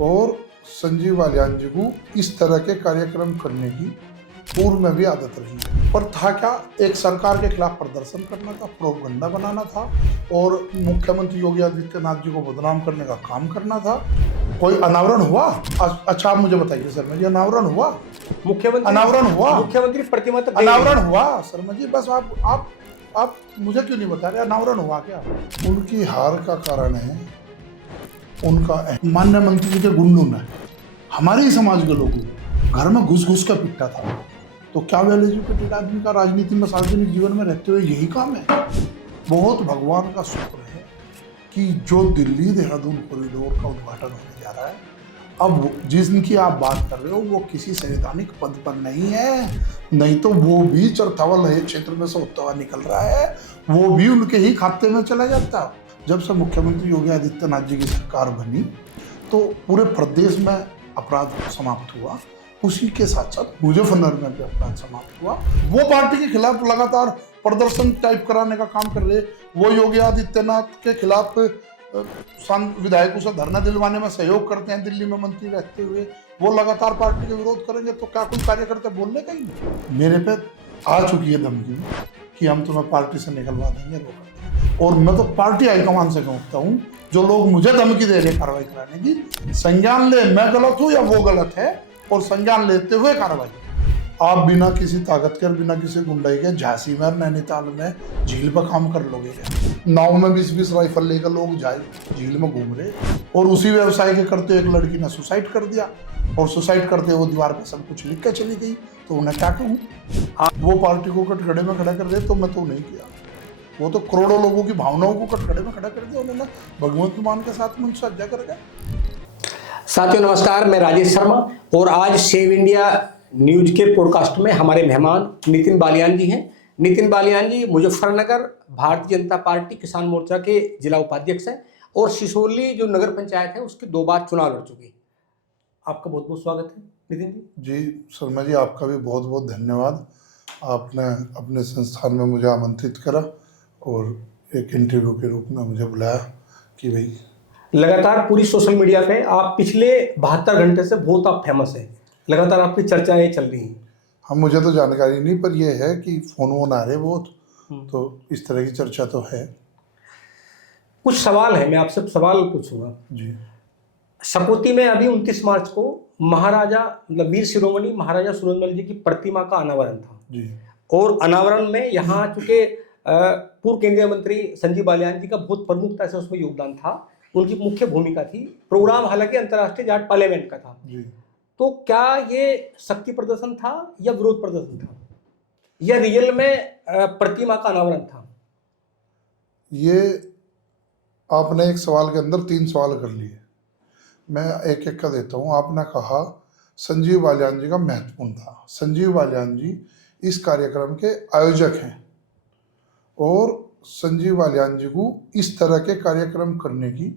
और संजीव बालियान जी को इस तरह के कार्यक्रम करने की पूर्व में भी आदत रही है। पर था क्या, एक सरकार के खिलाफ प्रदर्शन करना था, प्रोपगंडा बनाना था और मुख्यमंत्री योगी आदित्यनाथ जी को बदनाम करने का काम करना था। कोई अनावरण हुआ? अच्छा आप मुझे बताइए शर्मा जी, अनावरण हुआ? अनावरण हुआ? मुख्यमंत्री प्रतिमा तक अनावरण हुआ शर्मा जी? बस आप मुझे क्यों नहीं बता रहे अनावरण हुआ क्या? उनकी हार का कारण है उनका मान्य मंत्री के गुंडों ने हमारे ही समाज के लोगों को घर में घुस घुस कर पिटा था। तो क्या वेल एजुकेटेड आदमी का राजनीति में, सार्वजनिक जीवन में रहते हुए यही काम है? बहुत भगवान का शुक्र है कि जो दिल्ली देहरादून कॉरिडोर का उद्घाटन होने जा रहा है, अब जिनकी आप बात कर रहे हो वो किसी संवैधानिक पद पर नहीं है, नहीं तो वो भी चरथावल क्षेत्र में से होता हुआ निकल रहा है, वो भी उनके ही खाते में चला जाता। जब से मुख्यमंत्री योगी आदित्यनाथ जी की सरकार बनी तो पूरे प्रदेश में अपराध समाप्त हुआ, उसी के साथ साथ मुजफ्फरनगर में भी अपराध समाप्त हुआ। वो पार्टी के खिलाफ लगातार प्रदर्शन टाइप कराने का काम कर रहे, वो योगी आदित्यनाथ के खिलाफ विधायकों से धरना दिलवाने में सहयोग करते हैं दिल्ली में मंत्री रहते हुए, वो लगातार पार्टी के विरोध करेंगे तो क्या कोई कार्यकर्ता बोलने का ही नहीं? मेरे पे आ चुकी है धमकी कि हम तुम्हें पार्टी से निकलवा देंगे, वो करते। और मैं तो पार्टी हाईकमान से कहता हूँ, जो लोग मुझे धमकी दे रहे कार्रवाई कराने की, संज्ञान ले, मैं गलत हूँ या वो गलत है, और संज्ञान लेते हुए कार्रवाई। आप बिना किसी ताकत के, बिना किसी गुंडाई के झांसी में, नैनीताल में झील पर काम कर लोगे क्या? नाव में 20-20 राइफल लेकर लोग जाए झील में घूम रहे, और उसी व्यवसाय के करते एक लड़की ने सुसाइड कर दिया, और सुसाइड करते वो दीवार पे सब कुछ लिख के चली गई, तो उन्हें क्या कहूँ? वो पार्टी को कटघरे में खड़ा कर दे तो मैं तो नहीं किया, वो तो करोड़ों लोगों की भावनाओं को कटघरे में खड़ा कर दिया उन्होंने, भगवंत मान के साथ मन सज्जा कर गया। साथियों नमस्कार, मैं राजेश शर्मा और आज सेव इंडिया न्यूज के पॉडकास्ट में हमारे मेहमान नितिन बालियान जी हैं। नितिन बालियान जी मुजफ्फरनगर भारतीय जनता पार्टी किसान मोर्चा के जिला उपाध्यक्ष हैं और सिसोली जो नगर पंचायत है उसके 2 बार चुनाव लड़ चुके हैं। आपका बहुत बहुत स्वागत है नितिन जी। जी शर्मा जी, आपका भी बहुत बहुत धन्यवाद। आपने अपने संस्थान में मुझे आमंत्रित करा और एक इंटरव्यू के रूप में मुझे बुलाया कि भाई, लगातार पूरी सोशल मीडिया पे आप पिछले 72 घंटे से बहुत आप फेमस है, लगातार आपकी चर्चाएं चल रही हैं। हम, मुझे तो जानकारी नहीं, पर यह है कि फोन वोन आ रहे बहुत, तो इस तरह की चर्चा तो है। कुछ सवाल है, मैं आपसे सवाल पूछूंगा जी। सकोती में अभी 29 मार्च को महाराजा मतलब वीर शिरोमणि महाराजा सूरजमल जी की प्रतिमा का अनावरण था जी। और अनावरण में यहाँ चूंकि पूर्व केंद्रीय मंत्री संजीव बालियान जी का बहुत प्रमुखता से उसमें योगदान था, उनकी मुख्य भूमिका थी। प्रोग्राम हालांकि अंतर्राष्ट्रीय जाट पार्लियामेंट का था। जी। तो क्या ये शक्ति प्रदर्शन था या विरोध प्रदर्शन था या रियल में प्रतिमा का अनावरण था? ये आपने एक सवाल के अंदर 3 सवाल कर लिए, मैं एक एक का देता हूँ। आपने कहा संजीव बालियान जी का महत्वपूर्ण था। संजीव बालियान जी इस कार्यक्रम के आयोजक हैं और संजीव बालियान जी को इस तरह के कार्यक्रम करने की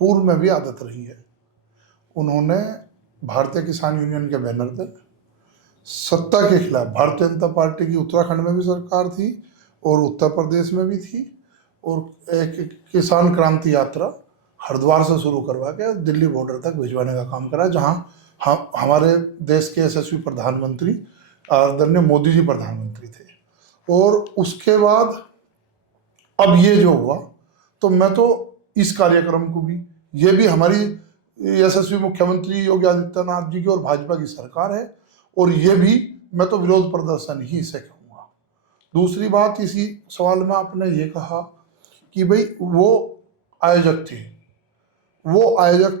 पूर्व में भी आदत रही है। उन्होंने भारतीय किसान यूनियन के बैनर पर सत्ता के खिलाफ, भारतीय जनता पार्टी की उत्तराखंड में भी सरकार थी और उत्तर प्रदेश में भी थी, और एक किसान क्रांति यात्रा हरिद्वार से शुरू करवा के दिल्ली बॉर्डर तक भिजवाने का काम करा, जहां हमारे देश के यशस्वी प्रधानमंत्री आदरणीय मोदी जी प्रधानमंत्री थे। और उसके बाद अब ये जो हुआ, तो मैं तो इस कार्यक्रम को भी, ये भी हमारी यशस्वी मुख्यमंत्री योगी आदित्यनाथ जी की और भाजपा की सरकार है, और ये भी मैं तो विरोध प्रदर्शन ही इसे कहूँगा। दूसरी बात, इसी सवाल में आपने ये कहा कि भाई वो आयोजक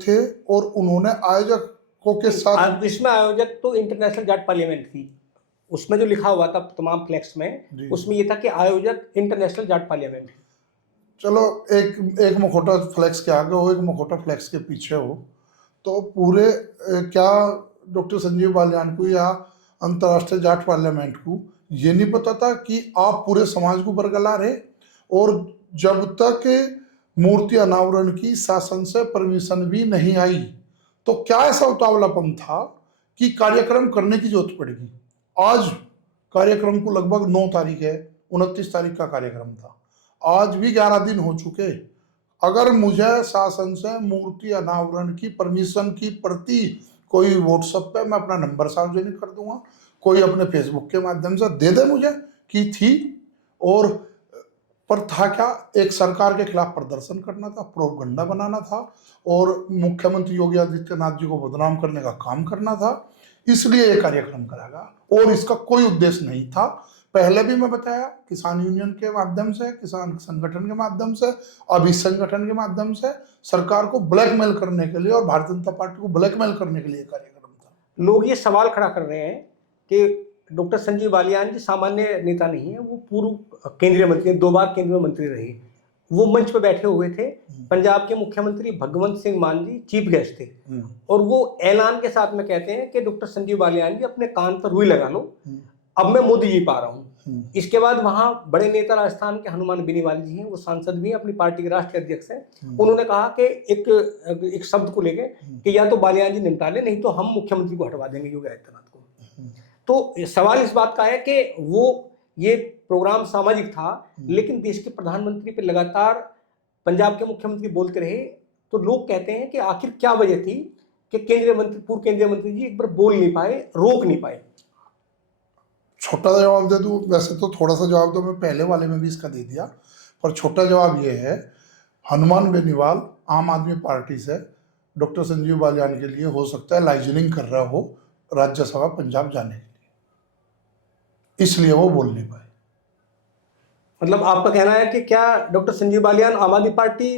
थे और उन्होंने आयोजकों के साथ, इसमें आयोजक तो इंटरनेशनल जाट पार्लियामेंट थी, उसमें जो लिखा हुआ था तमाम फ्लैक्स में, उसमें ये था कि आयोजक इंटरनेशनल जाट पार्लियामेंट। चलो एक मुखौटा फ्लैक्स के आगे हो, एक मुखौटा फ्लैक्स के पीछे हो, तो पूरे क्या डॉक्टर संजीव बालियान को या अंतर्राष्ट्रीय जाट पार्लियामेंट को ये नहीं पता था कि आप पूरे समाज को बरगला रहे? और जब तक मूर्ति अनावरण की शासन से परमिशन भी नहीं आई, तो क्या ऐसा उतावलापन था कि कार्यक्रम करने की जरूरत पड़ेगी? आज कार्यक्रम को लगभग 9 तारीख है, 29 तारीख का कार्यक्रम था, आज भी 11 दिन हो चुके, अगर मुझे शासन से मूर्ति अनावरण की परमिशन की प्रति कोई व्हाट्सएप पे, मैं अपना नंबर सार्वजनिक कर दूंगा, कोई अपने फेसबुक के माध्यम से दे दे मुझे कि थी। और पर था क्या, एक सरकार के खिलाफ प्रदर्शन करना था, प्रोपगंडा बनाना था और मुख्यमंत्री योगी आदित्यनाथ जी को बदनाम करने का काम करना था, इसलिए ये कार्यक्रम करागा। और इसका कोई उद्देश्य नहीं था। पहले भी मैं बताया, किसान यूनियन के माध्यम से, किसान संगठन के माध्यम से, अब इस संगठन के माध्यम से सरकार को ब्लैकमेल करने के लिए और भारतीय जनता पार्टी को ब्लैकमेल करने के लिए कार्यक्रम था। लोग ये सवाल खड़ा कर रहे हैं कि डॉक्टर संजीव बालियान जी सामान्य नेता नहीं है, वो पूर्व केंद्रीय मंत्री, 2 बार केंद्रीय मंत्री रहे। वो मंच पर बैठे हुए थे, पंजाब के मुख्यमंत्री भगवंत सिंह मान जी चीफ गेस्ट थे, और वो ऐलान के साथ में कहते हैं कि डॉक्टर संजीव बालियान जी अपने कान पर रुई लगा लो, अब मैं मोदी जी पा रहा हूँ। इसके बाद वहां बड़े नेता राजस्थान के हनुमान बेनीवाल जी हैं, वो सांसद भी हैं, अपनी पार्टी के राष्ट्रीय अध्यक्ष हैं। उन्होंने कहा कि एक शब्द को लेके कि या तो बालियान जी निपटा ले, नहीं तो हम मुख्यमंत्री को हटवा देंगे योगी आदित्यनाथ को। तो सवाल इस बात का है कि वो ये प्रोग्राम सामाजिक था, लेकिन देश के प्रधानमंत्री पे लगातार पंजाब के मुख्यमंत्री बोलते रहे। तो लोग कहते हैं कि आखिर क्या वजह थी कि केंद्रीय मंत्री, पूर्व केंद्रीय मंत्री जी एक बार बोल नहीं पाए, रोक नहीं पाए। छोटा जवाब दे दूं, वैसे तो थोड़ा सा जवाब तो मैं पहले वाले में भी इसका दे दिया, पर छोटा जवाब ये है, हनुमान बेनीवाल आम आदमी पार्टी से डॉक्टर संजीव बालियान के लिए हो सकता है लाइजनिंग कर रहा हो राज्यसभा पंजाब जाने के लिए, इसलिए वो बोल नहीं पाए। मतलब आपका कहना है कि क्या डॉक्टर संजीव बालियान आम आदमी पार्टी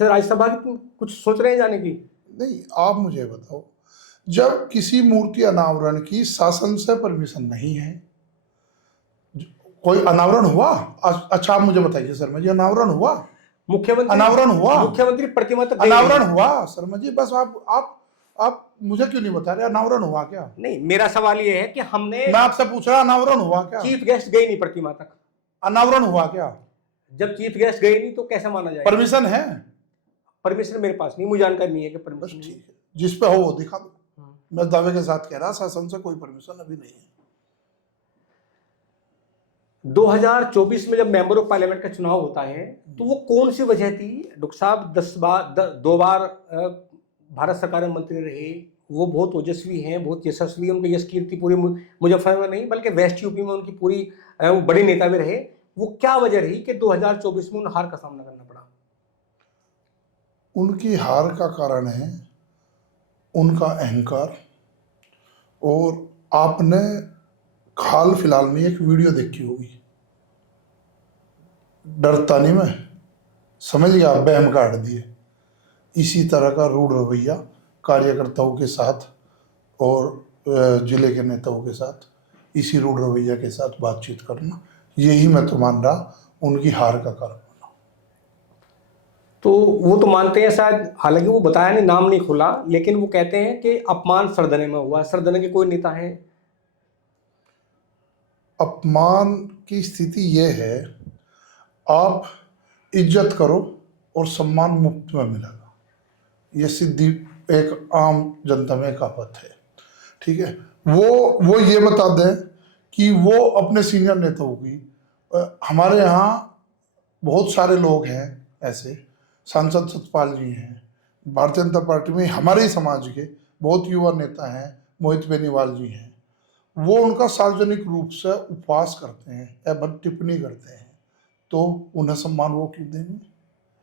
से राज्यसभा की कुछ सोच रहे हैं जाने की? नहीं, आप मुझे बताओ, जब किसी मूर्ति अनावरण की शासन से परमिशन नहीं है, कोई अनावरण हुआ? अच्छा आप मुझे बताइए शर्मा जी, अनावरण हुआ? मुख्यमंत्री अनावरण हुआ? मुख्यमंत्री प्रतिमा तक अनावरण हुआ शर्मा जी? बस आप मुझे क्यों नहीं बता रहे अनावरण हुआ क्या? नहीं, मेरा सवाल ये है कि हमने, मैं आपसे पूछ रहा अनावरण हुआ क्या? चीफ गेस्ट गए नहीं प्रतिमा तक, अनावरण हुआ क्या? जब चीफ गेस्ट गए नहीं तो कैसे माना जाएगा? परमिशन है? परमिशन मेरे पास नहीं, मुझे जानकारी नहीं है कि परमिशन। ठीक है, जिस पे हो वो दिखा दो। मैं दावे के साथ कह रहा, शासन से कोई परमिशन अभी नहीं है। 2024 में जब मेंबर ऑफ पार्लियामेंट का चुनाव होता है तो वो कौन सी वजह थी? डॉक्टर साहब 2 बार भारत सरकार में मंत्री रहे, वो बहुत ओजस्वी हैं, बहुत यशस्वी हैं, उनकी यश कीर्ति पूरी मुजफ्फरनगर में नहीं बल्कि वेस्ट यूपी में उनकी पूरी, वो बड़े नेता भी रहे। वो क्या वजह रही कि 2024 में उन्हें हार का सामना करना पड़ा? उनकी हार का कारण है उनका अहंकार। और आपने हाल फिलहाल में एक वीडियो देखी होगी, डरता नहीं मैं, समझ गया, बहम काट दिए। इसी तरह का रूढ़ रवैया कार्यकर्ताओं के साथ और जिले के नेताओं के साथ, इसी रूढ़ रवैया के साथ बातचीत करना, यही मैं तो मान रहा उनकी हार का कारण बना। तो वो तो मानते हैं शायद, हालांकि वो बताया नहीं, नाम नहीं खुला, लेकिन वो कहते हैं कि अपमान सरदने में हुआ। सरदने के कोई नेता हैं? अपमान की स्थिति यह है, आप इज्जत करो और सम्मान मुफ्त में मिलेगा, ये सीधी एक आम जनता में कहावत है। ठीक है, वो ये बता दें कि वो अपने सीनियर नेताओं की, हमारे यहाँ बहुत सारे लोग हैं ऐसे, सांसद सतपाल जी हैं, भारतीय जनता पार्टी में हमारे ही समाज के बहुत युवा नेता हैं, मोहित बेनीवाल जी हैं, वो उनका सार्वजनिक रूप से उपवास करते हैं या टिप्पणी करते हैं, तो उन्हें सम्मान वो क्यों देंगे?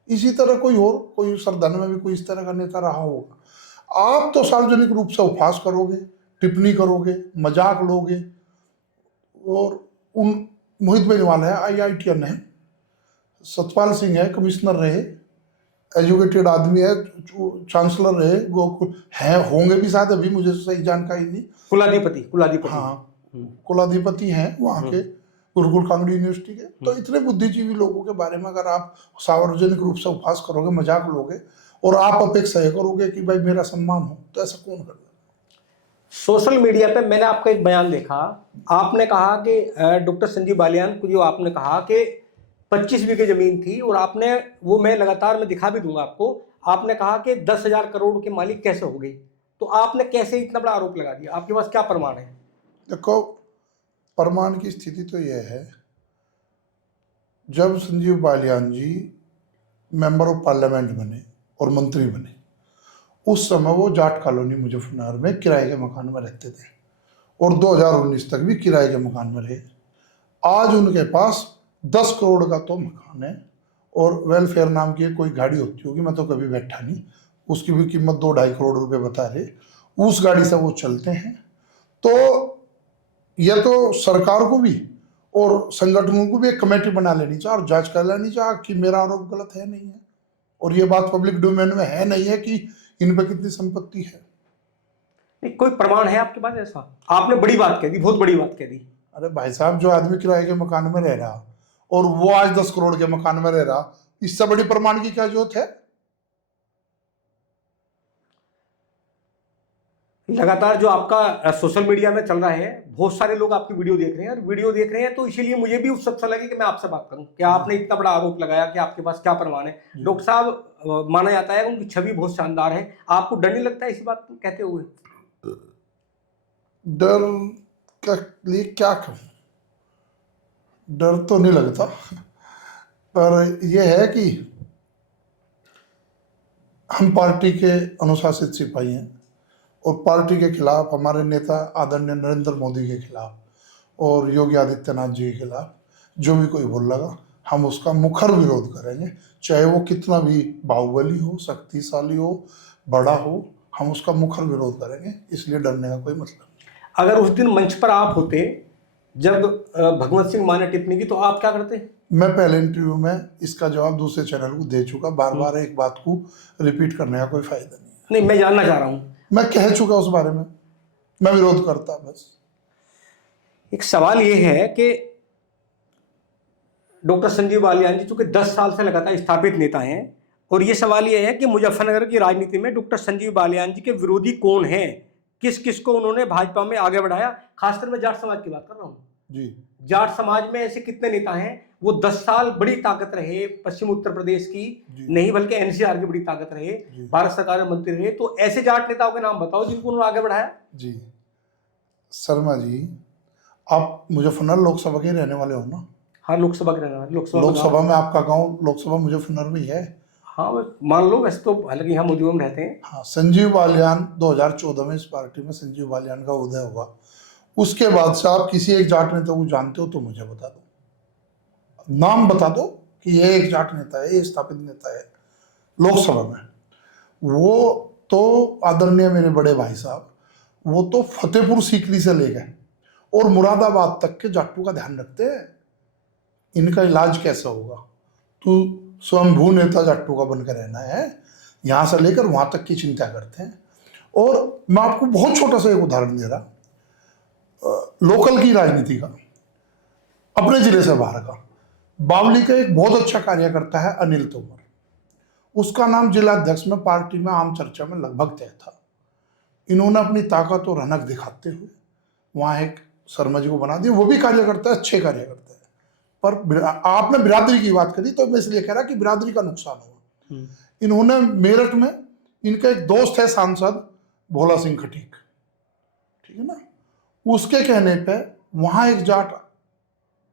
इसी तरह कोई सरदन में भी कोई इस तरह का नेता रहा होगा। आप तो सार्वजनिक रूप से उपहास करोगे, टिप्पणी करोगे, मजाक लोगे। और उन मोहित बेनीवाल है, IITN है, सतपाल सिंह है, कमिश्नर रहे, एजुकेटेड आदमी है, चांसलर रहे, गोकुल है, होंगे भी शायद, अभी मुझे सही जानकारी नहीं। कुलाधिपति हाँ, कुलाधिपति हैं वहाँ के गुरुकुल कांगड़ी यूनिवर्सिटी के। तो इतने बुद्धिजीवी लोगों के बारे में अगर आप सार्वजनिक रूप से उपहास करोगे, मजाक लोगे और आप अपेक्षा करोगे कि भाई मेरा सम्मान हो, तो ऐसा कौन करेगा? सोशल मीडिया पे मैंने आपका एक बयान देखा, आपने कहा कि डॉक्टर संजीव बालियान को, जो आपने कहा कि 25 बीघे जमीन थी, और आपने वो, मैं लगातार मैं दिखा भी दूंगा आपको, आपने कहा कि 10,000 करोड़ के मालिक कैसे हो गई? तो आपने कैसे इतना बड़ा आरोप लगा दिया? आपके पास क्या प्रमाण है? देखो, प्रमाण की स्थिति तो यह है, जब संजीव बालियान जी मेंबर ऑफ पार्लियामेंट बने और मंत्री बने, उस समय वो जाट कॉलोनी मुजफ्फरनगर में किराए के मकान में रहते थे और 2019 तक भी किराए के मकान में रहे। आज उनके पास 10 करोड़ का तो मकान है और वेलफेयर नाम की कोई गाड़ी होती होगी, मैं तो कभी बैठा नहीं, उसकी भी कीमत 2-2.5 करोड़ रुपए बता रहे, उस गाड़ी से वो चलते हैं। तो यह तो सरकार को भी और संगठनों को भी एक कमेटी बना लेनी चाहिए और जांच कर लेनी चाहिए कि मेरा आरोप गलत है नहीं है, और ये बात पब्लिक डोमेन में है नहीं है कि इन पर कितनी संपत्ति है। नहीं, कोई प्रमाण है आपके पास ऐसा? आपने बड़ी बात कह दी, बहुत बड़ी बात कह दी। अरे भाई साहब, जो आदमी किराए के मकान में रह रहा और वो आज 10 करोड़ के मकान में रह रहा, इससे बड़ी प्रमाण की क्या जरूरत है? लगातार जो आपका सोशल मीडिया में चल रहा है, बहुत सारे लोग आपकी वीडियो देख रहे हैं और वीडियो देख रहे हैं, तो इसीलिए मुझे भी उत्सुकता लगी कि मैं आपसे बात करूं कि आपने इतना बड़ा आरोप लगाया कि आपके पास क्या प्रमाण है। डॉक्टर साहब, माना जाता है उनकी छवि बहुत शानदार है, आपको डर नहीं लगता इसी बात को कहते हुए? डर का लिए क्या कहूं, डर तो नहीं लगता, पर यह है कि हम पार्टी के अनुशासित सिपाही हैं और पार्टी के खिलाफ, हमारे नेता आदरणीय नरेंद्र मोदी के खिलाफ और योगी आदित्यनाथ जी के खिलाफ जो भी कोई बोल लगा, हम उसका मुखर विरोध करेंगे, चाहे वो कितना भी बाहुबली हो, शक्तिशाली हो, बड़ा हो, हम उसका मुखर विरोध करेंगे, इसलिए डरने का कोई मतलब नहीं। अगर उस दिन मंच पर आप होते जब भगवत सिंह मान ने टिप्पणी की, तो आप क्या करते? मैं पहले इंटरव्यू में इसका जवाब दूसरे चैनल को दे चुका, बार बार एक बात को रिपीट करने का कोई फायदा नहीं। नहीं, मैं जानना चाह रहा हूं। मैं कह चुका उस बारे में, मैं विरोध करता। बस एक सवाल ये है कि डॉक्टर संजीव बालियान जी चूंकि 10 साल से लगातार स्थापित नेता हैं, और ये सवाल ये है कि मुजफ्फरनगर की राजनीति में डॉक्टर संजीव बालियान जी के विरोधी कौन हैं, किस किस को उन्होंने भाजपा में आगे बढ़ाया? खासकर मैं जाट समाज की बात कर रहा हूँ जी। जाट समाज में ऐसे कितने नेता हैं वो 10 साल बड़ी ताकत रहे, पश्चिम उत्तर प्रदेश की नहीं बल्कि एनसीआर की बड़ी ताकत रहे, भारत सरकार में मंत्री रहे, तो ऐसे जाट नेताओं के नाम बताओ जिनको उन्होंने आगे बढ़ाया। जी शर्मा जी, आप मुजफ्फरनगर लोकसभा के रहने वाले हो ना? हाँ, लोकसभा के रहने वाले। लोकसभा में आपका गांव लोकसभा मुजफ्फरनगर में ही है। हाँ, मान लो, वैसे तो हालांकि यहाँ मोदी में रहते हैं। हाँ, संजीव बालियान 2014 में इस पार्टी में संजीव बालियान का उदय हुआ, उसके बाद से आप किसी एक जाट नेता को जानते हो तो मुझे बता दो, नाम बता दो कि ये एक जाट नेता है, ये स्थापित नेता है लोकसभा में। वो तो आदरणीय मेरे बड़े भाई साहब, वो तो फतेहपुर सीकरी से ले गए और मुरादाबाद तक के जाटों का ध्यान रखते हैं, इनका इलाज कैसा होगा, तो स्वयंभू नेता जाटों का बनकर रहना है, यहाँ से लेकर वहाँ तक की चिंता करते हैं। और मैं आपको बहुत छोटा सा एक उदाहरण दे रहा, लोकल की राजनीति का, अपने जिले से बाहर का। बावली का एक बहुत अच्छा कार्यकर्ता है अनिल तोमर, उसका नाम जिला अध्यक्ष में पार्टी में आम चर्चा में लगभग तय था। इन्होंने अपनी ताकत और रनक दिखाते हुए वहाँ एक शर्मा जी को बना दिया, वो भी कार्यकर्ता है, अच्छे कार्यकर्ता है, पर आपने बिरादरी की बात करी तो मैं इसलिए कह रहा कि बिरादरी का नुकसान हुआ। इन्होंने मेरठ में, इनका एक दोस्त है सांसद भोला सिंह खटीक, ठीक है ना, उसके कहने पे वहां एक जाट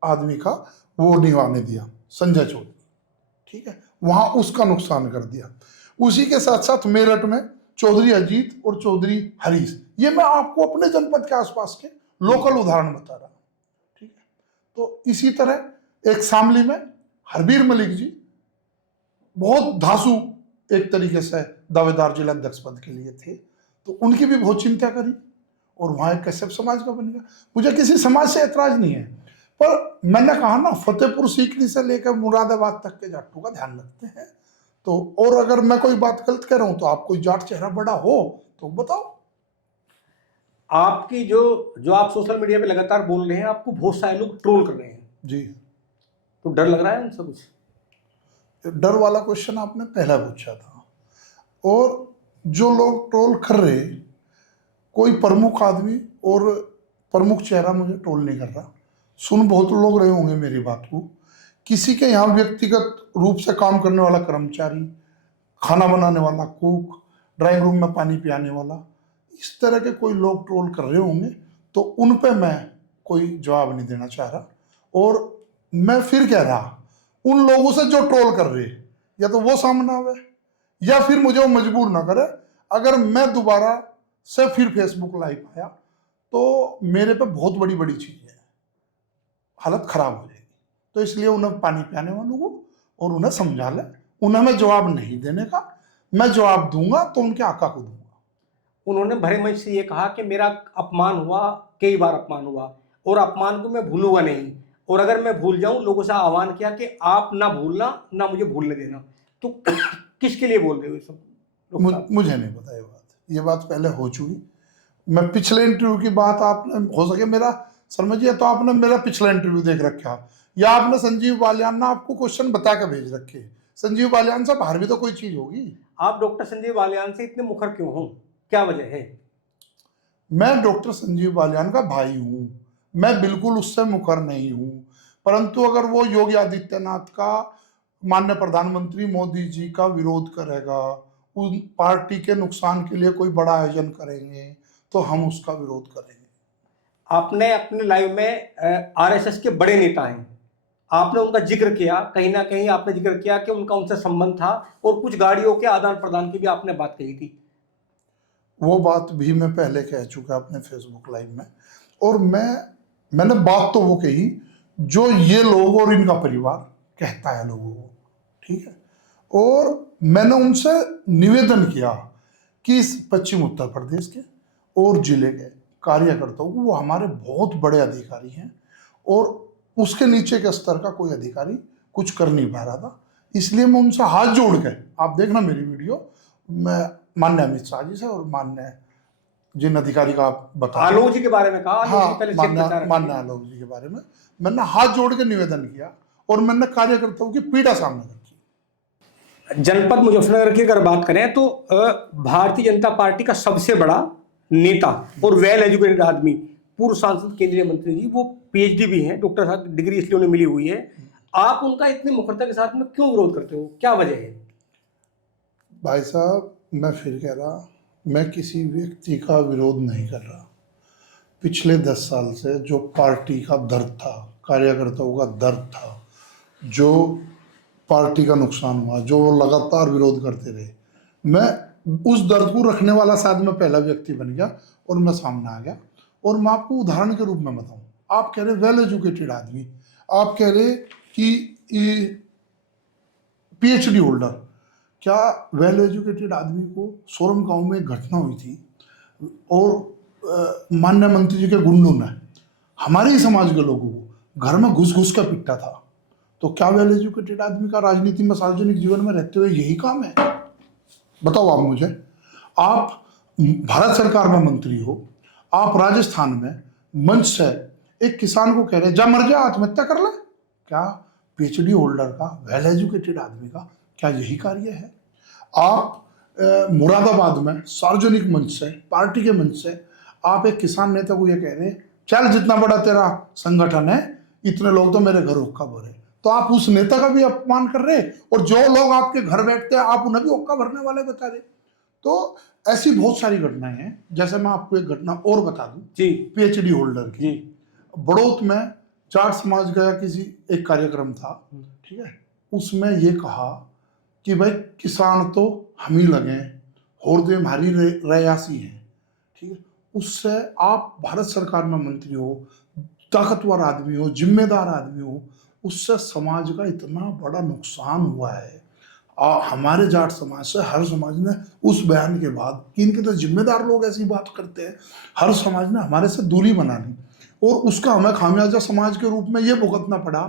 आदमी का वो निभाने दिया, संजय चौधरी, ठीक है, वहां उसका नुकसान कर दिया। उसी के साथ साथ मेरठ में चौधरी अजीत और चौधरी हरीश, ये मैं आपको अपने जनपद के आसपास के लोकल उदाहरण बता रहा हूं, ठीक है। तो इसी तरह एक शामली में हरबीर मलिक जी बहुत धांसू एक तरीके से दावेदार जिला अध्यक्ष पद के लिए थे, तो उनकी भी बहुत चिंता करी और वहां एक कश्यप समाज का बन गया। मुझे किसी समाज से ऐतराज नहीं है, पर मैंने कहा ना, फतेहपुर सीकरी से लेकर मुरादाबाद तक के जाटों का ध्यान रखते हैं। तो और अगर मैं कोई बात गलत कह रहा हूं तो आप कोई जाट चेहरा बड़ा हो तो बताओ। आपकी जो आप सोशल मीडिया पे लगातार बोल रहे हैं, आपको बहुत सारे लोग ट्रोल कर रहे हैं जी, तो डर लग रहा है उनसे कुछ? डर वाला क्वेश्चन आपने पहला पूछा था, और जो लोग ट्रोल कर रहे, कोई प्रमुख आदमी और प्रमुख चेहरा मुझे ट्रोल नहीं कर रहा। सुन बहुत लोग रहे होंगे मेरी बात को, किसी के यहाँ व्यक्तिगत रूप से काम करने वाला कर्मचारी, खाना बनाने वाला कुक, ड्राइंग रूम में पानी पियाने वाला, इस तरह के कोई लोग ट्रोल कर रहे होंगे, तो उन पे मैं कोई जवाब नहीं देना चाह रहा। और मैं फिर कह रहा, उन लोगों से जो ट्रोल कर रहे, या तो वो सामने आवे या फिर मुझे वो मजबूर ना करे। अगर मैं दोबारा से फिर फेसबुक लाइव आया तो मेरे पे बहुत बड़ी बड़ी चीजें हैं, हालत खराब हो जाएगी। तो इसलिए उन्हें पानी पिलाने वालों को और उन्हें समझा ले, उन्हें मैं जवाब नहीं देने का, मैं जवाब दूंगा तो उनके आका को दूंगा। उन्होंने भरे मंच से ये कहा कि मेरा अपमान हुआ, कई बार अपमान हुआ और अपमान को मैं भूलूंगा नहीं, और अगर मैं भूल जाऊं, लोगों से आह्वान किया कि आप ना भूलना ना मुझे भूलने देना। तो किसके लिए बोल रहे हो ये सब? मुझे नहीं पता ये बात पहले हो चुकी। मैं पिछले इंटरव्यू की बात, आपने हो सके मेरा समझिए तो आपने मेरा पिछला इंटरव्यू देख रखा, या आपने संजीव बालियान ने आपको क्वेश्चन बता के भेज रखे। संजीव बालियान से बाहर भी तो कोई चीज होगी। आप डॉक्टर संजीव बालियान से इतने मुखर क्यों हो, क्या वजह है? मैं डॉक्टर संजीव बालियान का भाई हूं, मैं बिल्कुल उससे मुखर नहीं हूं, परंतु अगर वो योगी आदित्यनाथ का, माननीय प्रधानमंत्री मोदी जी का विरोध करेगा, उन पार्टी के नुकसान के लिए कोई बड़ा आयोजन करेंगे तो हम उसका विरोध करेंगे। आपने अपने लाइव में आरएसएस के बड़े नेता हैं, आपने उनका जिक्र किया, कहीं ना कहीं आपने जिक्र किया कि उनका उनसे संबंध था और कुछ गाड़ियों के आदान प्रदान की भी आपने बात कही थी। वो बात भी मैं पहले कह चुका अपने फेसबुक लाइव में, और मैंने बात तो वो कही जो ये लोग और इनका परिवार कहता है लोगों को, ठीक है। और मैंने उनसे निवेदन किया कि इस पश्चिम उत्तर प्रदेश के और जिले के कार्यकर्ताओं को, वो हमारे बहुत बड़े अधिकारी हैं और उसके नीचे के स्तर का कोई अधिकारी कुछ कर नहीं पा रहा था, इसलिए मैं उनसे हाथ जोड़ के, आप देखना मेरी वीडियो, मैं माननीय अमित शाह जी से और माननीय जिन अधिकारी का आप बता, आलोक जी के बारे में कहा, हाँ, माननीय आलोक जी के बारे में मैंने हाथ जोड़ के निवेदन किया और मैंने कार्यकर्ताओं की पीड़ा सामने रखी। जनपद मुजफ्फरनगर की अगर बात करें तो भारतीय जनता पार्टी का सबसे बड़ा नेता और वेल एजुकेटेड आदमी, पूर्व सांसद, केंद्रीय मंत्री जी, वो पीएचडी भी हैं, डॉक्टर साहब डिग्री इसलिए उन्हें मिली हुई है, आप उनका इतनी मुखरता के साथ में क्यों विरोध करते हो, क्या वजह है? भाई साहब, मैं फिर कह रहा, मैं किसी व्यक्ति का विरोध नहीं कर रहा। पिछले 10 साल से जो पार्टी का दर्द था, कार्यकर्ताओं का दर्द था, जो पार्टी का नुकसान हुआ, जो लगातार विरोध करते रहे, मैं उस दर्द को रखने वाला शायद मैं पहला व्यक्ति बन गया और मैं सामने आ गया। और मैं आपको उदाहरण के रूप में बताऊं, आप कह रहे वेल एजुकेटेड आदमी, आप कह रहे कि पीएचडी होल्डर, क्या वेल एजुकेटेड आदमी को सोरम गांव में एक घटना हुई थी और माननीय मंत्री जी के गुंडों ने हमारे ही समाज के लोगों को घर में घुस घुस कर पिटता था, तो क्या वेल एजुकेटेड आदमी का राजनीति में, सार्वजनिक जीवन में रहते हुए यही काम है? बताओ आप मुझे। आप भारत सरकार में मंत्री हो, आप राजस्थान में मंच से एक किसान को कह रहे जा मर जा, आत्महत्या कर ले, क्या पीएचडी होल्डर का, वेल एजुकेटेड आदमी का क्या यही कार्य है? आप मुरादाबाद में सार्वजनिक मंच से, पार्टी के मंच से, आप एक किसान नेता को ये कह रहे चल जितना बड़ा तेरा संगठन है, इतने लोग तो मेरे घर हुक्का भरे, तो आप उस नेता का भी अपमान कर रहे, और जो लोग आपके घर बैठते हैं आप उन्हें भी हुक्का भरने वाले बता रहे। तो ऐसी बहुत सारी घटनाएं हैं। जैसे मैं आपको एक घटना और बता दूं जी, पीएचडी होल्डर की। बड़ौत में जाट समाज का किसी एक कार्यक्रम था, ठीक है, उसमें ये कहा कि भाई किसान तो हम ही लगे, होरदे हमारी रयासी है, ठीक है। उससे आप भारत सरकार में मंत्री हो, ताकतवर आदमी हो, जिम्मेदार आदमी हो, उससे समाज का इतना बड़ा नुकसान हुआ है। हमारे जाट समाज से हर समाज ने उस बयान के बाद, कि इनके तो जिम्मेदार लोग ऐसी बात करते हैं, हर समाज ने हमारे से दूरी बना ली और उसका हमें खामियाजा समाज के रूप में ये भुगतना पड़ा।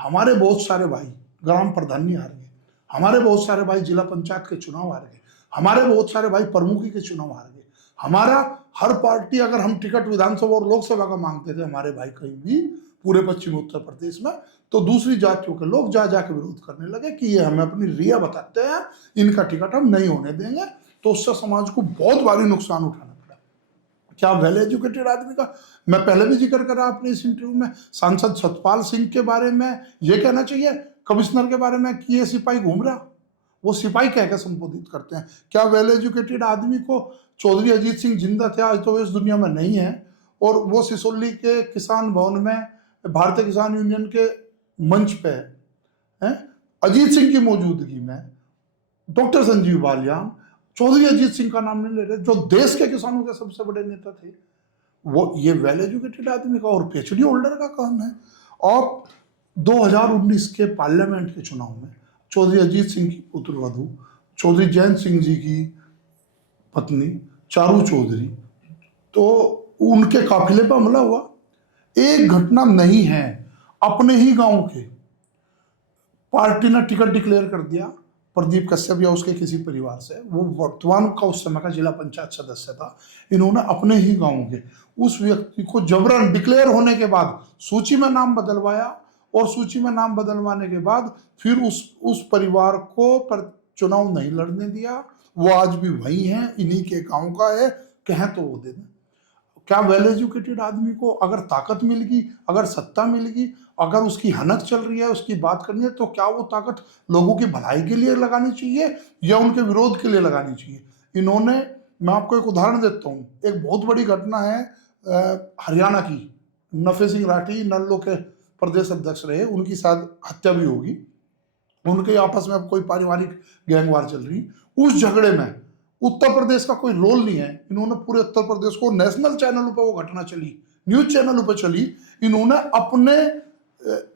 हमारे बहुत सारे भाई ग्राम प्रधानी हार गए, हमारे बहुत सारे भाई जिला पंचायत के चुनाव हार गए, हमारे बहुत सारे भाई प्रमुखी के चुनाव हार गए। हमारा हर पार्टी, अगर हम टिकट विधानसभा और लोकसभा का मांगते थे, हमारे भाई कहीं भी पूरे पश्चिम उत्तर प्रदेश में, तो दूसरी जातियों के लोग जा जाके विरोध करने लगे कि ये हमें अपनी रिया बताते हैं, इनका टिकट हम नहीं होने देंगे। तो उससे समाज को बहुत भारी नुकसान उठाना पड़ा। क्या वेल एजुकेटेड आदमी का, मैं पहले भी जिक्र करा अपने इस इंटरव्यू में, सांसद सतपाल सिंह के बारे में ये कहना चाहिए, कमिश्नर के बारे में कि ये सिपाही घूम रहा, वो सिपाही कह के संबोधित करते हैं। क्या वेल एजुकेटेड आदमी को, चौधरी अजीत सिंह जिंदा थे, आज तो वे इस दुनिया में नहीं है, और वो सिसोली के किसान भवन में भारतीय किसान यूनियन के मंच पे है, अजीत सिंह की मौजूदगी में डॉक्टर संजीव बालियान, चौधरी अजीत सिंह का नाम नहीं ले रहे, जो देश के किसानों के सबसे बड़े नेता थे, वो ये वेल एजुकेटेड आदमी का और पीएचडी होल्डर का काम है। और 2019 के पार्लियामेंट के चुनाव में चौधरी अजीत सिंह की पुत्रवधू चौधरी जयंत सिंह जी की पत्नी चारू चौधरी, तो उनके काफिले पर हमला हुआ। एक घटना नहीं है, अपने ही गांव के पार्टी ने टिकट डिक्लेयर कर दिया प्रदीप कश्यप या उसके किसी परिवार से, वो वर्तमान का उस समय का जिला पंचायत सदस्य था। इन्होंने अपने ही गांव के उस व्यक्ति को जबरन डिक्लेयर होने के बाद सूची में नाम बदलवाया, और सूची में नाम बदलवाने के बाद फिर उस परिवार को पर चुनाव नहीं लड़ने दिया। वो आज भी वही है, इन्हीं के गांव का है, कहें तो वो दे दें। क्या वेल एजुकेटेड आदमी को अगर ताकत मिलेगी, अगर सत्ता मिलेगी, अगर उसकी हनक चल रही है, उसकी बात करनी है, तो क्या वो ताकत लोगों की भलाई के लिए लगानी चाहिए या उनके विरोध के लिए लगानी चाहिए? इन्होंने, मैं आपको एक उदाहरण देता हूँ, एक बहुत बड़ी घटना है हरियाणा की। नफे सिंह राठी नल्लो के प्रदेश अध्यक्ष रहे, उनकी शायद हत्या भी होगी, उनके आपस में अब कोई पारिवारिक गैंगवार चल रही। उस झगड़े में उत्तर प्रदेश का कोई रोल नहीं है। इन्होंने पूरे उत्तर प्रदेश को, नेशनल चैनलों पर वो घटना चली, न्यूज चैनलों पर चली, इन्होंने अपने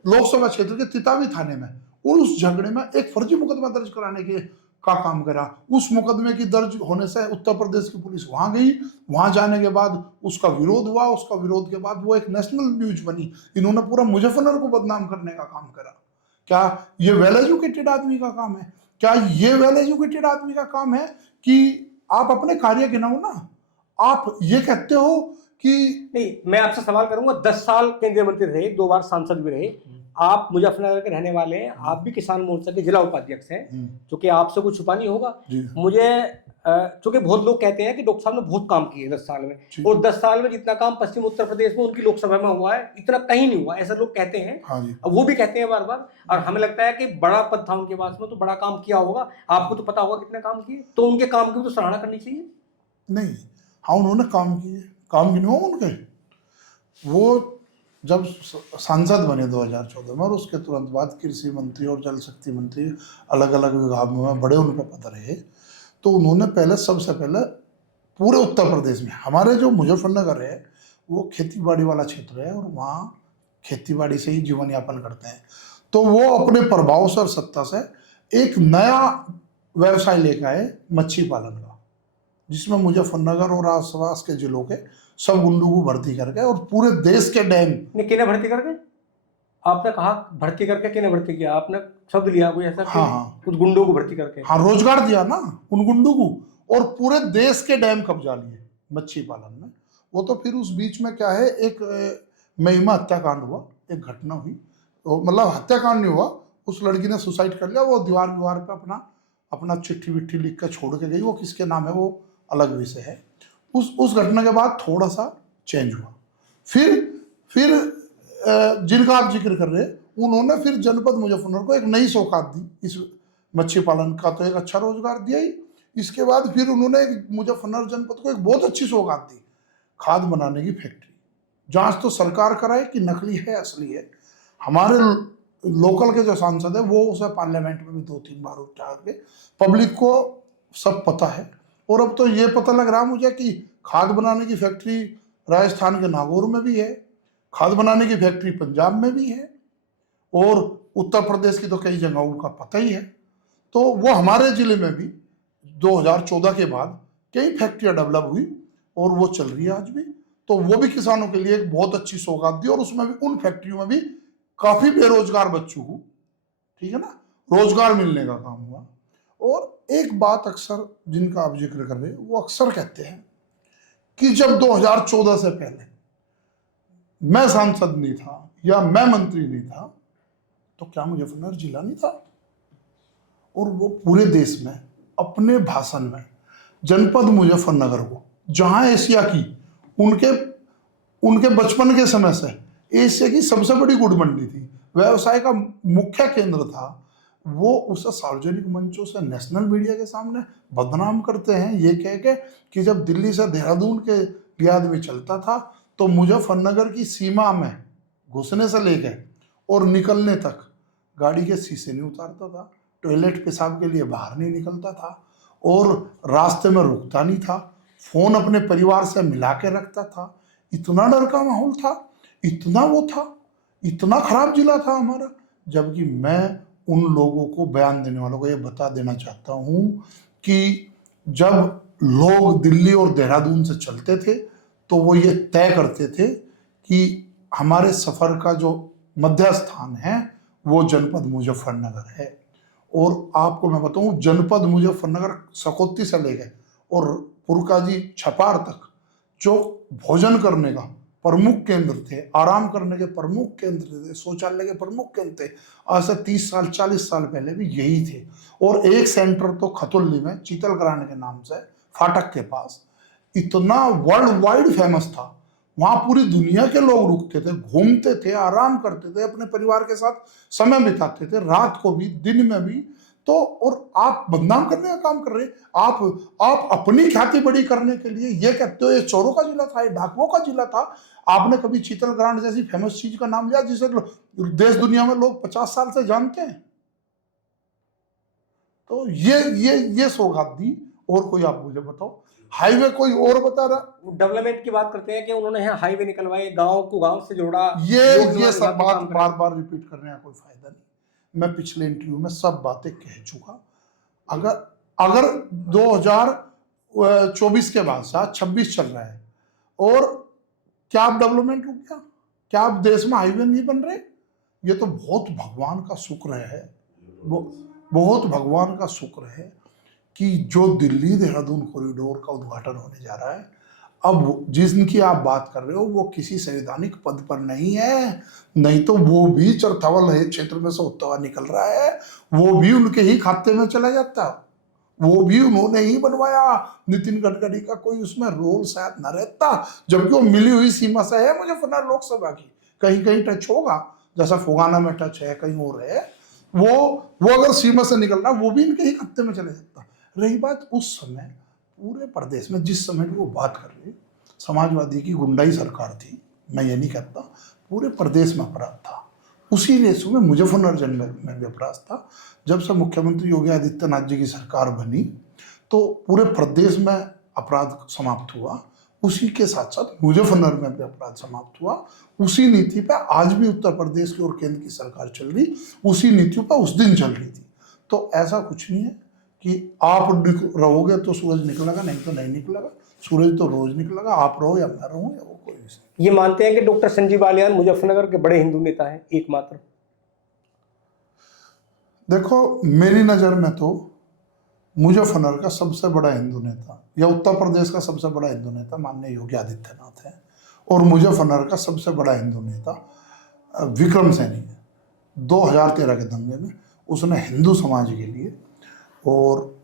लोकसभा क्षेत्र के तितावी थाने में और उस झगड़े में एक फर्जी मुकदमा दर्ज कराने के का काम करा। उस मुकदमे की दर्ज होने से उत्तर प्रदेश की पुलिस वहां गई, वहां जाने के बाद उसका विरोध हुआ, उसका विरोध के बाद वो एक नेशनल न्यूज बनी। इन्होंने पूरा मुजफ्फरनगर को बदनाम करने का काम करा। क्या ये वेल एजुकेटेड आदमी का काम है? क्या ये वेल एजुकेटेड आदमी का काम है कि आप अपने कार्य गिनाओ ना? आप ये कहते हो कि नहीं, मैं आपसे सवाल करूंगा, 10 साल केंद्रीय मंत्री रहे, 2 बार सांसद भी रहे, आप मुजफ्फरनगर के रहने वाले हैं, आप भी किसान मोर्चा के जिला उपाध्यक्ष हैं, क्योंकि आपसे कुछ छुपा नहीं होगा। मुझे क्योंकि बहुत लोग कहते हैं कि डॉक्टर साहब ने बहुत काम किए 10 साल में, और 10 साल में जितना काम पश्चिम उत्तर प्रदेश में उनकी लोकसभा में हुआ है, इतना कहीं नहीं हुआ, ऐसा लोग कहते हैं। हाँ, वो भी कहते हैं बार बार, और हमें लगता है कि बड़ा पद था उनके पास में, तो बड़ा काम किया होगा, आपको तो पता होगा कितने काम किए, तो उनके काम की तो सराहना करनी चाहिए। नहीं, हाँ उन्होंने काम किए, काम गिनवाओ उनके। वो जब सांसद बने 2014 में और उसके तुरंत बाद कृषि मंत्री और जल शक्ति मंत्री अलग अलग विभागों में बड़े उनके पद रहे, तो उन्होंने पहले, सबसे पहले पूरे उत्तर प्रदेश में, हमारे जो मुजफ्फरनगर है वो खेती बाड़ी वाला क्षेत्र है और वहाँ खेती बाड़ी से ही जीवन यापन करते हैं, तो वो अपने प्रभाव से और सत्ता से एक नया व्यवसाय लेकर आए, मच्छी पालन का, जिसमें मुजफ्फरनगर और आसपास के जिलों के सब गुंडों को भर्ती करके और पूरे देश के डैम। किन्हें भर्ती करके? आपने कहा भर्ती करके, किन्हें भर्ती किया? आपने शब्द लिया कोई ऐसा? हाँ, कुछ गुंडों को भर्ती करके। हाँ, रोजगार दिया ना उन गुंडों को, और पूरे देश के डैम कब्जा लिए मच्छी पालन में। वो तो फिर उस बीच में क्या है, एक महिमा हत्याकांड हुआ, एक घटना हुई, तो मतलब हत्याकांड नहीं हुआ, उस लड़की ने सुसाइड कर लिया, वो दीवार पे अपना चिट्ठी विट्ठी लिख कर छोड़ के गई, वो किसके नाम है वो अलग विषय है। उस घटना के बाद थोड़ा सा चेंज हुआ। फिर जिनका आप जिक्र कर रहे हैं, उन्होंने फिर जनपद मुजफ्फरनगर को एक नई सौगात दी, इस मच्छी पालन का तो एक अच्छा रोजगार दिया ही। इसके बाद फिर उन्होंने मुजफ्फरनगर जनपद को एक बहुत अच्छी सौगात दी, खाद बनाने की फैक्ट्री। जांच तो सरकार कराए कि नकली है असली है। हमारे लोकल के जो सांसद है वो उसे पार्लियामेंट में भी 2-3 बार उठा के, पब्लिक को सब पता है। और अब तो ये पता लग रहा मुझे कि खाद बनाने की फैक्ट्री राजस्थान के नागौर में भी है, खाद बनाने की फैक्ट्री पंजाब में भी है, और उत्तर प्रदेश की तो कई जगहों का पता ही है। तो वो हमारे जिले में भी 2014 के बाद कई फैक्ट्रियां डेवलप हुई और वो चल रही है आज भी। तो वो भी किसानों के लिए एक बहुत अच्छी सौगात दी, और उसमें भी, उन फैक्ट्रियों में भी काफी बेरोजगार बच्चों को, ठीक है ना, रोजगार मिलने का काम हुआ। और एक बात अक्सर जिनका आप जिक्र कर रहे हैं, वो अक्सर कहते हैं कि जब 2014 से पहले मैं सांसद नहीं था या मैं मंत्री नहीं था, तो क्या मुजफ्फरनगर जिला नहीं था? और वो पूरे देश में अपने भाषण में जनपद मुजफ्फरनगर को, जहां एशिया की, उनके बचपन के समय से एशिया की सबसे बड़ी गुड़ मंडी थी, व्यवसाय का मुख्य केंद्र था, वो उसे सार्वजनिक मंचों से नेशनल मीडिया के सामने बदनाम करते हैं, ये कह के कि जब दिल्ली से देहरादून के लिए आदमी चलता था तो मुजफ्फरनगर की सीमा में घुसने से लेकर और निकलने तक गाड़ी के शीशे नहीं उतारता था, टॉयलेट पेशाब के लिए बाहर नहीं निकलता था और रास्ते में रुकता नहीं था, फोन अपने परिवार से मिला के रखता था। इतना डर का माहौल था, इतना वो था, इतना खराब जिला था हमारा। जबकि मैं उन लोगों को, बयान देने वालों को ये बता देना चाहता हूँ कि जब लोग दिल्ली और देहरादून से चलते थे तो वो ये तय करते थे कि हमारे सफर का जो मध्य स्थान है वो जनपद मुजफ्फरनगर है। और आपको मैं बताऊं, जनपद मुजफ्फरनगर सकौती से ले गए और पुरकाजी छपार तक जो भोजन करने का प्रमुख केंद्र थे, आराम करने के प्रमुख केंद्र थे, शौचालय के प्रमुख केंद्र थे, आज से 30 साल 40 साल पहले भी यही थे। और एक सेंटर तो खतुल्ली में चीतल कराने के नाम से फाटक के पास इतना वर्ल्ड वाइड फेमस था, वहां पूरी दुनिया के लोग रुकते थे, घूमते थे, आराम करते थे, अपने परिवार के साथ समय बिताते थे, रात को भी दिन में भी। तो और आप बदनाम करने का काम कर रहे हैं। आप अपनी ख्याति बड़ी करने के लिए ये कहते हो ये चोरों का जिला था, ये डाकुओं का जिला था। आपने कभी चीतल ग्रांड जैसी फेमस चीज का नाम लिया जिसे देश दुनिया में लोग 50 साल से जानते हैं? तो ये सौगात दी। और कोई आप मुझे बताओ, हाईवे कोई और बता रहा? डेवलपमेंट की बात करते हैं कि उन्होंने यहाँ हाईवे निकलवाए, गांव को गांव से जोड़ा, ये सब बात बार बार रिपीट करने का कोई फायदा नहीं। मैं पिछले इंटरव्यू में सब बातें कह चुका। अगर 2024 के बाद साथ 26 चल रहा है और क्या आप डेवलपमेंट रुक गया? क्या आप देश में हाईवे नहीं बन रहे? ये तो बहुत भगवान का शुक्र है, बहुत भगवान का शुक्र है कि जो दिल्ली देहरादून कॉरिडोर का उद्घाटन होने जा रहा है, अब जिनकी आप बात कर रहे हो वो किसी संवैधानिक पद पर नहीं है, नहीं तो वो भी चरथावल क्षेत्र में से होता हुआ निकल रहा है, वो भी उनके ही खाते में चला जाता, वो भी उन्होंने ही बनवाया। नितिन गडकरी का कोई उसमें रोल शायद न रहता, जबकि वो मिली हुई सीमा से है मुजफ्फरनगर लोकसभा की, कहीं कहीं टच होगा, जैसा फुगाना में टच है, कहीं और है। वो अगर सीमा से निकलना वो भी इनके ही खाते में चले जाता। रही बात उस समय पूरे प्रदेश में, जिस समय की वो बात कर रही, समाजवादी की गुंडाई सरकार थी, मैं ये नहीं कहता, पूरे प्रदेश में अपराध था। उसी रेसों में मुजफ्फरनगर जनपद में भी अपराध था। जब से मुख्यमंत्री योगी आदित्यनाथ जी की सरकार बनी तो पूरे प्रदेश में अपराध समाप्त हुआ, उसी के साथ साथ मुजफ्फरनगर में भी अपराध समाप्त हुआ। उसी नीति पर आज भी उत्तर प्रदेश की और केंद्र की सरकार चल रही, उसी नीतियों पर उस दिन चल रही थी। तो ऐसा कुछ नहीं है कि आप रहोगे तो सूरज निकलेगा, नहीं तो नहीं निकलेगा। सूरज तो रोज निकलेगा, आप रहो या मैं रहूं या वो कोई नहीं। ये मानते हैं कि डॉक्टर संजीव बालियान मुजफ्फरनगर के बड़े हिंदू नेता हैं, एकमात्र? देखो, मेरी नज़र में तो मुजफ्फरनगर का सबसे बड़ा हिंदू नेता या उत्तर प्रदेश का सबसे बड़ा हिंदू नेता माननीय योगी आदित्यनाथ है, और मुजफ्फरनगर का सबसे बड़ा हिंदू नेता विक्रम सैनी है। 2013 के दंगे में उसने हिंदू समाज के लिए और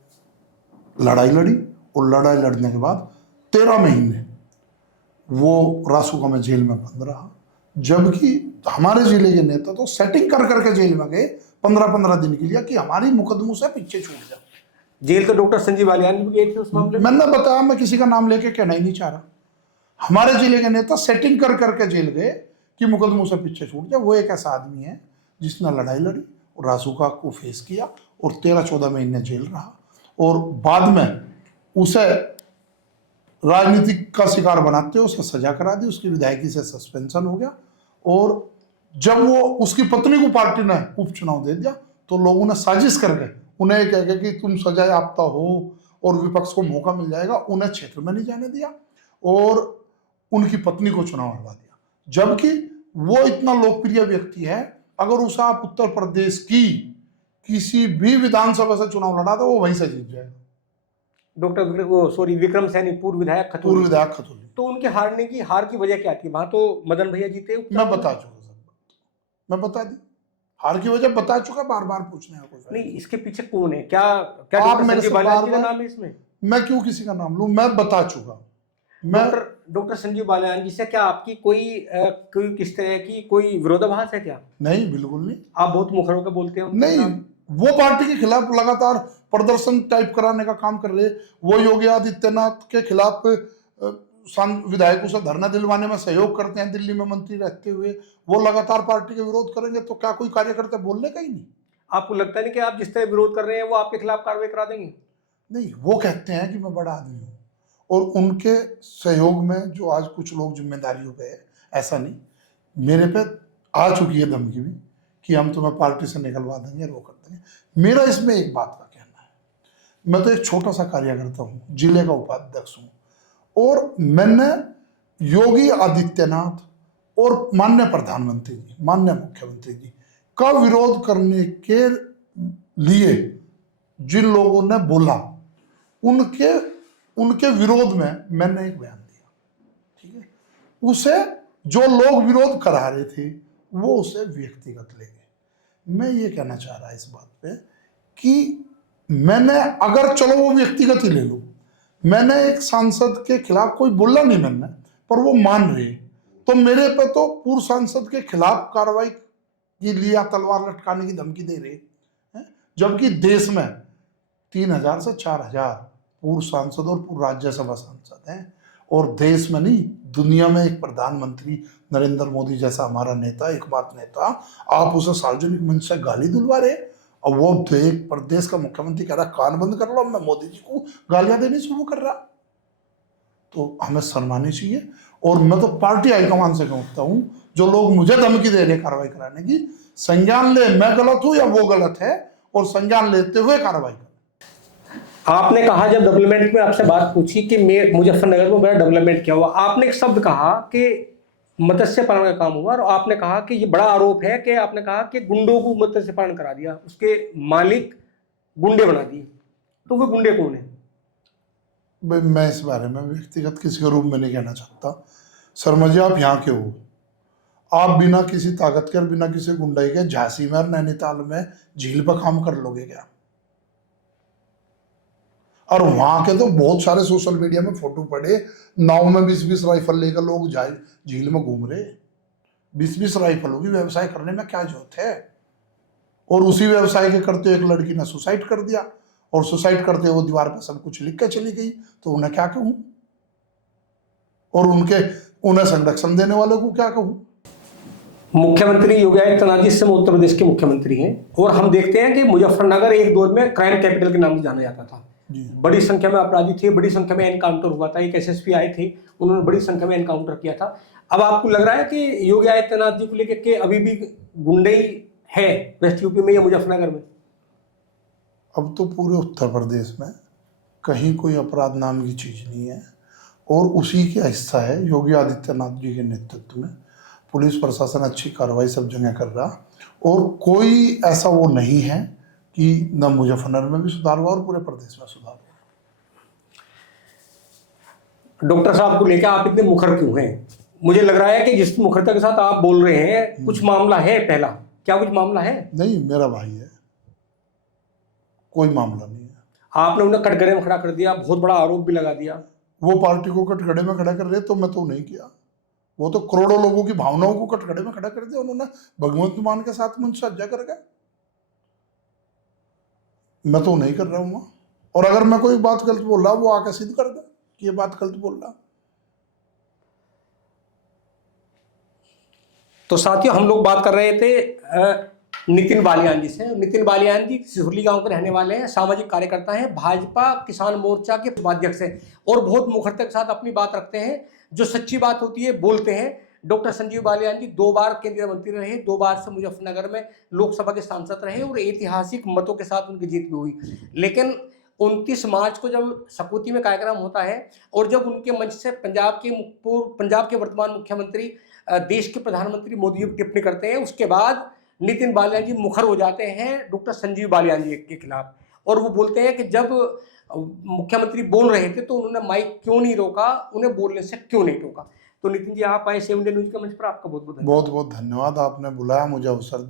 लड़ाई लड़ी, और लड़ाई लड़ने के बाद 13 महीने वो रासुका में जेल में बंद रहा। जबकि हमारे जिले के नेता तो सेटिंग कर करके जेल में गए 15-15 दिन के लिए कि हमारी मुकदमों से पीछे छूट जाए। जेल तो डॉक्टर संजीव बालियान भी गए थे उस मामले में। मैंने बताया, मैं किसी का नाम लेके कहना ही नहीं चाह रहा। हमारे जिले के नेता सेटिंग कर करके जेल गए कि मुकदमों से पीछे छूट जाए। वो एक ऐसा आदमी है जिसने लड़ाई लड़ी और रासुका को फेस किया और 13-14 महीने जेल रहा, और बाद में उसे राजनीतिक का शिकार बनाते उसे सजा करा दी, उसकी विधायकी से सस्पेंशन हो गया। और जब वो उसकी पत्नी को पार्टी ने उपचुनाव दे दिया तो लोगों ने साजिश करके उन्हें कह के कि तुम सजा याफ्ता हो और विपक्ष को मौका मिल जाएगा, उन्हें क्षेत्र में नहीं जाने दिया और उनकी पत्नी को चुनाव हरवा दिया। जबकि वो इतना लोकप्रिय व्यक्ति है, अगर उसे आप उत्तर प्रदेश की किसी भी विधानसभा से चुनाव लड़ा तो वो वहीं से जीत जाएगा। विक्रम सैनी पूर्व विधायक खतौली। तो उनके हार की वजह क्या थी? वहां तो मदन भैया जीते। मैं बता चुका सब बात, मैं बता दी, हार की वजह बता चुका, बार बार पूछने का कोई नहीं। इसके पीछे कौन है? क्या आप मेरे से बालियान जी का नाम है इसमें? मैं क्यों किसी का नाम लूं? मैं बता चुका। डॉक्टर संजीव बालियान जी से क्या आपकी कोई किस तरह की कोई विरोधाभास है क्या? नहीं, बिल्कुल नहीं। आप बहुत मुखर होकर बोलते हो। नहीं, वो पार्टी के खिलाफ लगातार प्रदर्शन टाइप कराने का काम कर रहे, वो योगी आदित्यनाथ के खिलाफ विधायकों से धरना दिलवाने में सहयोग करते हैं दिल्ली में मंत्री रहते हुए, वो लगातार पार्टी के विरोध करेंगे तो क्या कोई कार्यकर्ता बोलने का ही नहीं? आपको लगता नहीं कि आप जिस तरह विरोध कर रहे हैं वो आपके खिलाफ कार्रवाई करा देंगे? नहीं, वो कहते हैं कि मैं बड़ा आदमी हूँ, और उनके सहयोग में जो आज कुछ लोग जिम्मेदारियों पे है, ऐसा नहीं, मेरे पे आ चुकी है धमकी भी कि हम तुम्हें पार्टी से निकलवा देंगे, वो कर देंगे। मेरा इसमें एक बात का कहना है, मैं तो एक छोटा सा कार्यकर्ता हूँ, जिले का उपाध्यक्ष हूँ, और मैंने योगी आदित्यनाथ और माननीय प्रधानमंत्री जी, माननीय मुख्यमंत्री जी का विरोध करने के लिए जिन लोगों ने बोला, उनके विरोध में मैंने एक बयान दिया, ठीक है। उसे जो लोग विरोध करा रहे थे वो उसे व्यक्तिगत ले गए। मैं ये कहना चाह रहा इस बात पे कि मैंने, अगर चलो वो व्यक्तिगत ही ले लो, मैंने एक सांसद के खिलाफ कोई बोला नहीं मैंने, पर वो मान रहे, तो मेरे पे तो पूर्व सांसद के खिलाफ कार्रवाई की लिया, तलवार लटकाने की धमकी दे रहे हैं, जबकि देश में 3000 से 4000 पूर्व सांसद और पूर्व राज्यसभा सांसद हैं, और देश में नहीं, दुनिया में एक प्रधानमंत्री नरेंद्र मोदी जैसा हमारा नेता, एकमात्र नेता, आप उसे सार्वजनिक मंच से गाली दिलवा रहे, और वो एक प्रदेश का मुख्यमंत्री कह रहा कान बंद कर लो, मैं मोदी जी को गालियां देनी शुरू कर रहा, तो हमें शर्मानी चाहिए। और मैं तो पार्टी हाईकमान से कहता हूं, जो लोग मुझे धमकी दे रहे कार्रवाई कराने की, संज्ञान ले, मैं गलत हूं या वो गलत है, और संज्ञान लेते हुए कार्रवाई करें। आपने कहा, जब डेवलपमेंट में आपसे बात पूछी कि मुजफ्फरनगर में बड़ा डेवलपमेंट क्या हुआ, आपने एक शब्द कहा कि मत्स्य पालन का काम हुआ, और आपने कहा कि ये बड़ा आरोप है कि आपने कहा कि गुंडों को मत्स्य पालन करा दिया, उसके मालिक गुंडे बना दिए, तो वो गुंडे कौन है? मैं इस बारे में व्यक्तिगत किसी के रूप में नहीं कहना चाहता। शर्मा जी, आप यहाँ के हो, आप बिना किसी ताकत के और बिना किसी गुंडाई के झांसी में और नैनीताल में झील पर काम कर लोगे क्या? और वहां के तो बहुत सारे सोशल मीडिया में फोटो पड़े, नाव में 20-20 राइफल लेकर लोग झील में घूम रहे। 20-20 राइफलों की व्यवसाय करने में क्या जरूरत है? और उसी व्यवसाय के करते एक लड़की ने सुसाइड कर दिया, और सुसाइड करते वो दीवार पर सब कुछ लिख के चली गई, तो उन्हें क्या कहूं? और उन्हें संरक्षण देने वालों को क्या कहूं? मुख्यमंत्री योगी आदित्यनाथ जी उत्तर प्रदेश के मुख्यमंत्री हैं, और हम देखते हैं कि मुजफ्फरनगर एक दौर में क्राइम कैपिटल के नाम से जाना जाता था। बड़ी संख्या में अपराधी थे, बड़ी संख्या में एनकाउंटर हुआ था, एक एसएसपी आए थे, उन्होंने बड़ी संख्या में एनकाउंटर किया था। अब आपको लग रहा है कि योगी आदित्यनाथ जी को लेकर के अभी भी गुंडई है वेस्ट यूपी में या मुजफ्फरनगर में? अब तो पूरे उत्तर प्रदेश में कहीं कोई अपराध नाम की चीज नहीं है, और उसी का हिस्सा है योगी आदित्यनाथ जी के नेतृत्व में पुलिस प्रशासन अच्छी कार्रवाई सब जगह कर रहा, और कोई ऐसा वो नहीं है कि न मुजफ्फरनगर में भी सुधार हुआ और पूरे प्रदेश में सुधार हुआ। डॉक्टर साहब को लेकर आप इतने मुखर क्यों हैं? मुझे लग रहा है कि जिस मुखरता के साथ आप बोल रहे हैं कुछ मामला है। पहला, क्या कुछ मामला है? नहीं, मेरा भाई है, कोई मामला नहीं है। आपने उन्हें कटघरे में खड़ा कर दिया, बहुत बड़ा आरोप भी लगा दिया। वो पार्टी को कटघरे में खड़ा कर रहे, तो मैं तो नहीं किया, वो तो करोड़ों लोगों की भावनाओं को कटघरे में खड़ा कर दिया उन्होंने, भगवंत मान के साथ मंच सज्जा कर गए। मैं तो नहीं कर रहा हूं, और अगर मैं कोई बात गलत बोल रहा, वो आके सिद्ध कर दे कि ये बात गलत बोल रहा। तो साथियों, हम लोग बात कर रहे थे नितिन बालियान जी से। नितिन बालियान जी सिहुरली गांव के रहने वाले हैं, सामाजिक कार्यकर्ता हैं, भाजपा किसान मोर्चा के उपाध्यक्ष हैं, और बहुत मुखरता के साथ अपनी बात रखते हैं, जो सच्ची बात होती है बोलते हैं। डॉक्टर संजीव बालियान जी 2 बार केंद्रीय मंत्री रहे, 2 बार से मुजफ्फरनगर में लोकसभा के सांसद रहे, और ऐतिहासिक मतों के साथ उनकी जीत भी हुई। लेकिन 29 मार्च को जब सकूती में कार्यक्रम होता है, और जब उनके मंच से पंजाब के वर्तमान मुख्यमंत्री, देश के प्रधानमंत्री मोदी जी टिप्पणी करते हैं, उसके बाद नितिन बालियान जी मुखर हो जाते हैं डॉक्टर संजीव बालियान जी के खिलाफ, और वो बोलते हैं कि जब मुख्यमंत्री बोल रहे थे तो उन्होंने माइक क्यों नहीं रोका, उन्हें बोलने से क्यों नहीं टोका। तो नितिन जी, आप आए 7 इंडिया न्यूज के मंच पर, आपका बहुत बहुत धन्यवाद। आपने बुलाया, मुझे अवसर दिया।